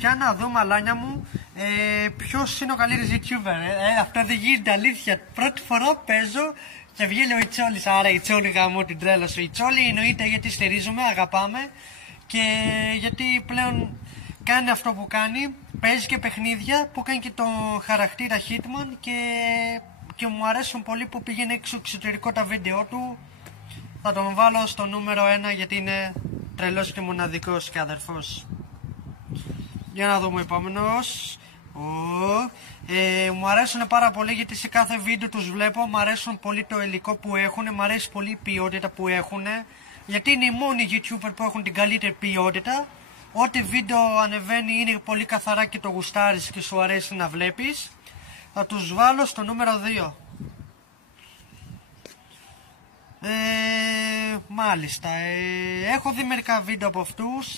Για να δω, μαλάνια μου, ποιος είναι ο καλύτερος YouTuber. Αυτό δεν γίνεται, αλήθεια. Πρώτη φορά παίζω και βγαίνει ο Ιτσόλης. Άρα Ιτσόλη γαμώ την τρέλα σου. Ιτσόλη εννοείται γιατί στηρίζουμε, αγαπάμε και γιατί πλέον κάνει αυτό που κάνει. Παίζει και παιχνίδια που κάνει και το χαρακτήρα Hitman και μου αρέσουν πολύ που πήγαινε εξωτερικό τα βίντεο του. Θα τον βάλω στο νούμερο 1 γιατί είναι τρελός και μοναδικός και αδερφός. Για να δούμε επόμενος. Μου αρέσουν πάρα πολύ γιατί σε κάθε βίντεο τους βλέπω. Μου αρέσουν πολύ το υλικό που έχουν. Μου αρέσει πολύ η ποιότητα που έχουν. Γιατί είναι οι μόνοι YouTuber που έχουν την καλύτερη ποιότητα. Ό,τι βίντεο ανεβαίνει είναι πολύ καθαρά και το γουστάρεις και σου αρέσει να βλέπεις. Θα τους βάλω στο νούμερο 2. Μάλιστα, έχω δει μερικά βίντεο από αυτούς.